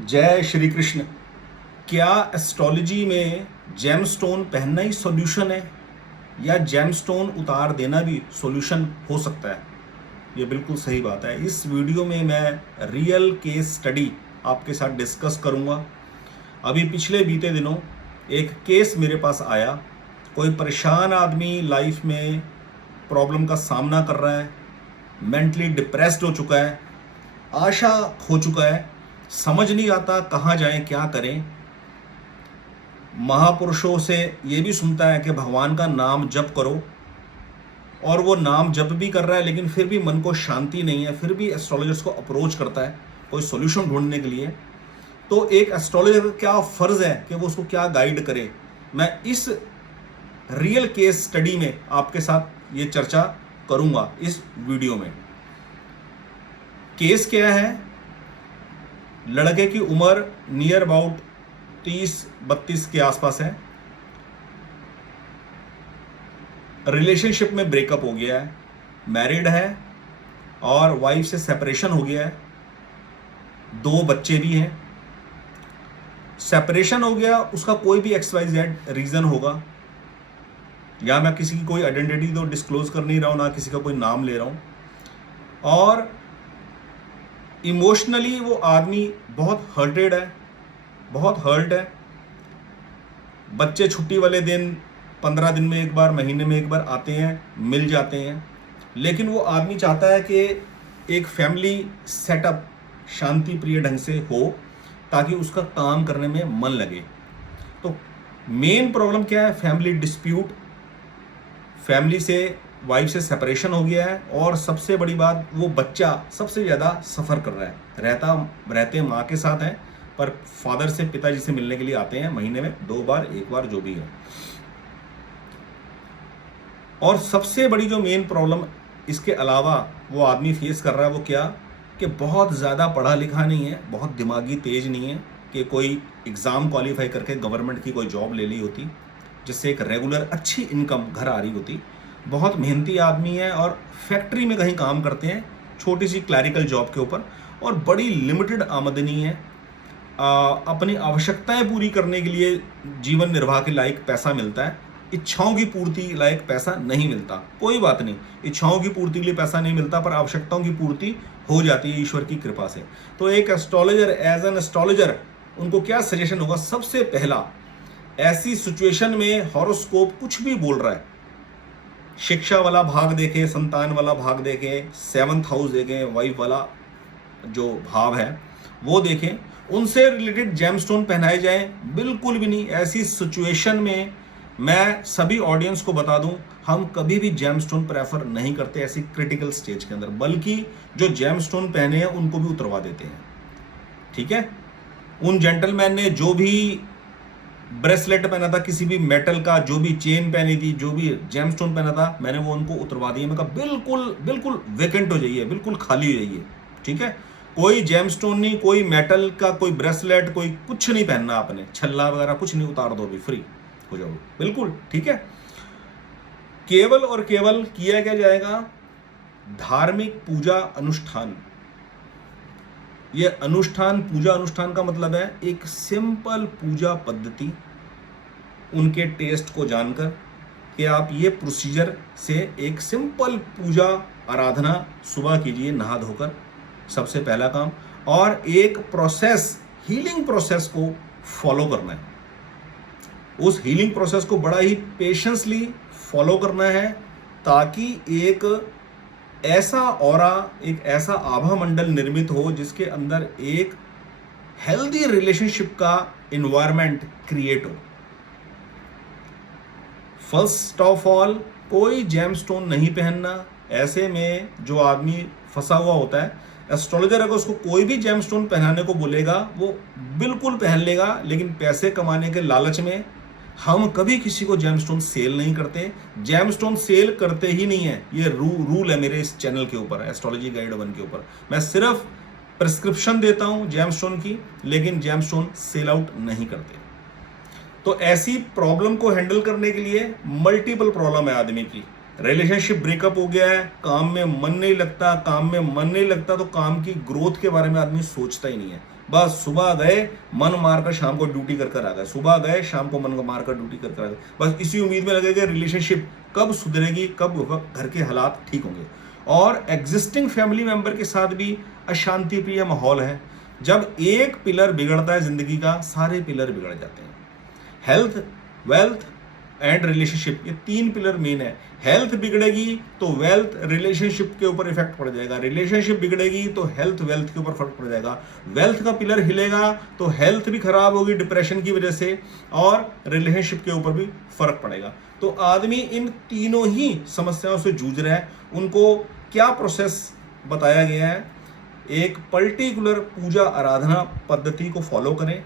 जय श्री कृष्ण। क्या एस्ट्रोलॉजी में जेमस्टोन पहनना ही सॉल्यूशन है या जेमस्टोन उतार देना भी सॉल्यूशन हो सकता है? ये बिल्कुल सही बात है। इस वीडियो में मैं रियल केस स्टडी आपके साथ डिस्कस करूंगा। अभी पिछले बीते दिनों एक केस मेरे पास आया। कोई परेशान आदमी लाइफ में प्रॉब्लम का सामना कर रहा है, मेंटली डिप्रेस्ड हो चुका है, आशा खो चुका है, समझ नहीं आता कहाँ जाएं, क्या करें। महापुरुषों से ये भी सुनता है कि भगवान का नाम जप करो, और वो नाम जप भी कर रहा है लेकिन फिर भी मन को शांति नहीं है, फिर भी एस्ट्रोलॉजर्स को अप्रोच करता है कोई सॉल्यूशन ढूंढने के लिए। तो एक एस्ट्रोलॉजर का क्या फर्ज है कि वो उसको क्या गाइड करे। मैं इस रियल केस स्टडी में आपके साथ ये चर्चा करूंगा इस वीडियो में। केस क्या है? लड़के की उम्र नियर अबाउट 30-32 के आसपास है। रिलेशनशिप में ब्रेकअप हो गया है, मैरिड है और वाइफ से सेपरेशन हो गया है, 2 बच्चे भी हैं। सेपरेशन हो गया, उसका कोई भी XYZ रीजन होगा, या मैं किसी की कोई आइडेंटिटी तो डिस्क्लोज कर नहीं रहा हूं, ना किसी का कोई नाम ले रहा हूं। और इमोशनली वो आदमी बहुत हर्टेड है, बहुत हर्ट है। बच्चे छुट्टी वाले दिन 15 दिन में एक बार, महीने में एक बार आते हैं, मिल जाते हैं, लेकिन वो आदमी चाहता है कि एक फैमिली सेटअप शांति प्रिय ढंग से हो ताकि उसका काम करने में मन लगे। तो मेन प्रॉब्लम क्या है? फैमिली डिस्प्यूट, फैमिली से वाइफ से सेपरेशन हो गया है, और सबसे बड़ी बात वो बच्चा सबसे ज़्यादा सफ़र कर रहा है। रहते माँ के साथ है, पर फादर से, पिताजी से मिलने के लिए आते हैं महीने में 2 बार, 1 बार, जो भी है। और सबसे बड़ी जो मेन प्रॉब्लम इसके अलावा वो आदमी फेस कर रहा है वो क्या, कि बहुत ज़्यादा पढ़ा लिखा नहीं है, बहुत दिमागी तेज नहीं है कि कोई एग्ज़ाम क्वालिफाई करके गवर्नमेंट की कोई जॉब ले ली होती जिससे एक रेगुलर अच्छी इनकम घर आ रही होती। बहुत मेहनती आदमी है और फैक्ट्री में कहीं काम करते हैं, छोटी सी क्लैरिकल जॉब के ऊपर, और बड़ी लिमिटेड आमदनी है। अपनी आवश्यकताएं पूरी करने के लिए जीवन निर्वाह के लायक पैसा मिलता है, इच्छाओं की पूर्ति लायक पैसा नहीं मिलता। कोई बात नहीं, इच्छाओं की पूर्ति के लिए पैसा नहीं मिलता, पर आवश्यकताओं की पूर्ति हो जाती है ईश्वर की कृपा से। तो एक एस्ट्रोलॉजर, एज एन एस्ट्रोलॉजर, उनको क्या सजेशन होगा? सबसे पहला, ऐसी सिचुएशन में हॉरोस्कोप कुछ भी बोल रहा है, शिक्षा वाला भाग देखें, संतान वाला भाग देखें, 7th हाउस देखें, वाइफ वाला जो भाव है वो देखें, उनसे रिलेटेड जेमस्टोन पहनाए जाएं। बिल्कुल भी नहीं। ऐसी सिचुएशन में मैं सभी ऑडियंस को बता दूं, हम कभी भी जेमस्टोन प्रेफर नहीं करते ऐसी क्रिटिकल स्टेज के अंदर, बल्कि जो जेमस्टोन पहने हैं उनको भी उतरवा देते हैं। ठीक है? उन जेंटलमैन ने जो भी ब्रेसलेट पहना था, किसी भी मेटल का, जो भी चेन पहनी थी, जो भी जेमस्टोन पहना था, मैंने वो उनको उतरवा दिए। मैं कहा बिल्कुल बिल्कुल वेकेंट हो जाइए, बिल्कुल खाली हो जाइए। ठीक है? कोई जेमस्टोन नहीं, कोई मेटल का कोई ब्रेसलेट, कोई कुछ नहीं पहनना आपने, छल्ला वगैरह कुछ नहीं, उतार दो, भी फ्री हो जाओ बिल्कुल। ठीक है? केवल और केवल किया क्या जाएगा? धार्मिक पूजा अनुष्ठान। ये अनुष्ठान, पूजा अनुष्ठान का मतलब है एक सिंपल पूजा पद्धति, उनके टेस्ट को जानकर कि आप ये प्रोसीजर से एक सिंपल पूजा आराधना सुबह कीजिए नहा धोकर, सबसे पहला काम। और एक प्रोसेस, हीलिंग प्रोसेस को फॉलो करना है। उस हीलिंग प्रोसेस को बड़ा ही पेशेंसली फॉलो करना है, ताकि एक ऐसा ऑरा, एक ऐसा आभा मंडल निर्मित हो जिसके अंदर एक हेल्दी रिलेशनशिप का एनवायरनमेंट क्रिएट हो। फर्स्ट ऑफ ऑल, कोई जेमस्टोन नहीं पहनना। ऐसे में जो आदमी फंसा हुआ होता है, एस्ट्रोलॉजर अगर उसको कोई भी जेमस्टोन पहनाने को बोलेगा वो बिल्कुल पहन लेगा, लेकिन पैसे कमाने के लालच में हम कभी किसी को जेमस्टोन सेल नहीं करते। जेमस्टोन सेल करते ही नहीं है, ये रूल है मेरे इस चैनल के ऊपर, एस्ट्रोलॉजी गाइड 1 के ऊपर। मैं सिर्फ प्रिस्क्रिप्शन देता हूं जेमस्टोन की, लेकिन जेमस्टोन सेल आउट नहीं करते। तो ऐसी प्रॉब्लम को हैंडल करने के लिए मल्टीपल प्रॉब्लम है आदमी की। रिलेशनशिप ब्रेकअप हो गया है, काम में मन नहीं लगता, काम में मन नहीं लगता तो काम की ग्रोथ के बारे में आदमी सोचता ही नहीं है। बस सुबह गए, मन मारकर शाम को ड्यूटी कर कर आ गए, सुबह गए शाम को मन मारकर ड्यूटी कर कर आ गए, बस इसी उम्मीद में लगे कि रिलेशनशिप कब सुधरेगी, कब घर के हालात ठीक होंगे। और एग्जिस्टिंग फैमिली मेंबर के साथ भी अशांति प्रिय माहौल है। जब एक पिलर बिगड़ता है जिंदगी का, सारे पिलर बिगड़ जाते हैं। हेल्थ, वेल्थ एंड रिलेशनशिप, ये 3 पिलर मेन है। हेल्थ बिगड़ेगी तो वेल्थ रिलेशनशिप के ऊपर इफेक्ट पड़ जाएगा, रिलेशनशिप बिगड़ेगी तो हेल्थ वेल्थ के ऊपर फर्क पड़ जाएगा, वेल्थ का पिलर हिलेगा तो हेल्थ भी खराब होगी डिप्रेशन की वजह से, और रिलेशनशिप के ऊपर भी फर्क पड़ेगा। तो आदमी इन तीनों ही समस्याओं से जूझ रहा है। उनको क्या प्रोसेस बताया गया है, एक पर्टिकुलर पूजा आराधना पद्धति को फॉलो करें।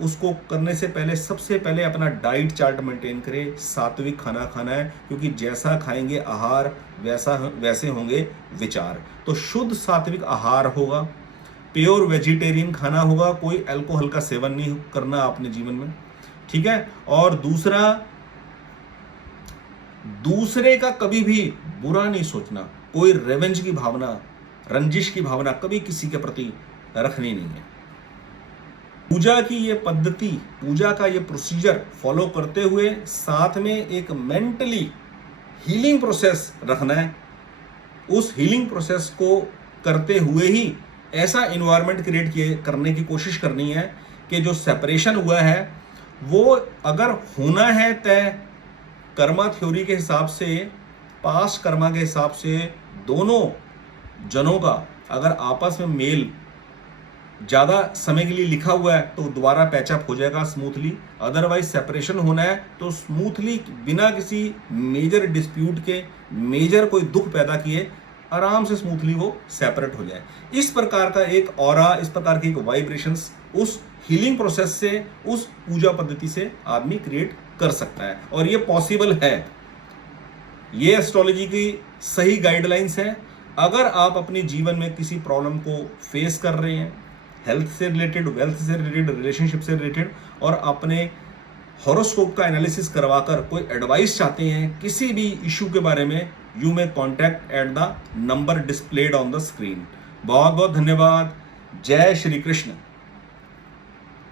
उसको करने से पहले सबसे पहले अपना डाइट चार्ट मेंटेन करें, सात्विक खाना खाना है, क्योंकि जैसा खाएंगे आहार वैसे होंगे विचार। तो शुद्ध सात्विक आहार होगा, प्योर वेजिटेरियन खाना होगा, कोई अल्कोहल का सेवन नहीं करना अपने जीवन में, ठीक है। और दूसरे का कभी भी बुरा नहीं सोचना, कोई रेवेंज की भावना, रंजिश की भावना कभी किसी के प्रति रखनी नहीं है। पूजा की ये पद्धति, पूजा का ये प्रोसीजर फॉलो करते हुए साथ में एक मेंटली हीलिंग प्रोसेस रखना है। उस हीलिंग प्रोसेस को करते हुए ही ऐसा इन्वायरमेंट क्रिएट करने की कोशिश करनी है कि जो सेपरेशन हुआ है वो अगर होना है तय कर्मा थ्योरी के हिसाब से, पास्ट कर्मा के हिसाब से, दोनों जनों का अगर आपस में मेल ज़्यादा समय के लिए लिखा हुआ है तो दोबारा पैचअप हो जाएगा स्मूथली। अदरवाइज सेपरेशन होना है तो स्मूथली, बिना किसी मेजर डिस्प्यूट के, मेजर कोई दुख पैदा किए, आराम से स्मूथली वो सेपरेट हो जाए। इस प्रकार का एक ऑरा, इस प्रकार की एक वाइब्रेशंस उस हीलिंग प्रोसेस से, उस पूजा पद्धति से आदमी क्रिएट कर सकता है, और ये पॉसिबल है। ये एस्ट्रोलॉजी की सही गाइडलाइंस है। अगर आप अपने जीवन में किसी प्रॉब्लम को फेस कर रहे हैं, हेल्थ से रिलेटेड, वेल्थ से रिलेटेड, रिलेशनशिप से रिलेटेड, और अपने हॉरोस्कोप का एनालिसिस करवाकर कोई एडवाइस चाहते हैं किसी भी इशू के बारे में, you may contact at the number displayed on the screen. बहुत बहुत धन्यवाद। जय श्री कृष्ण।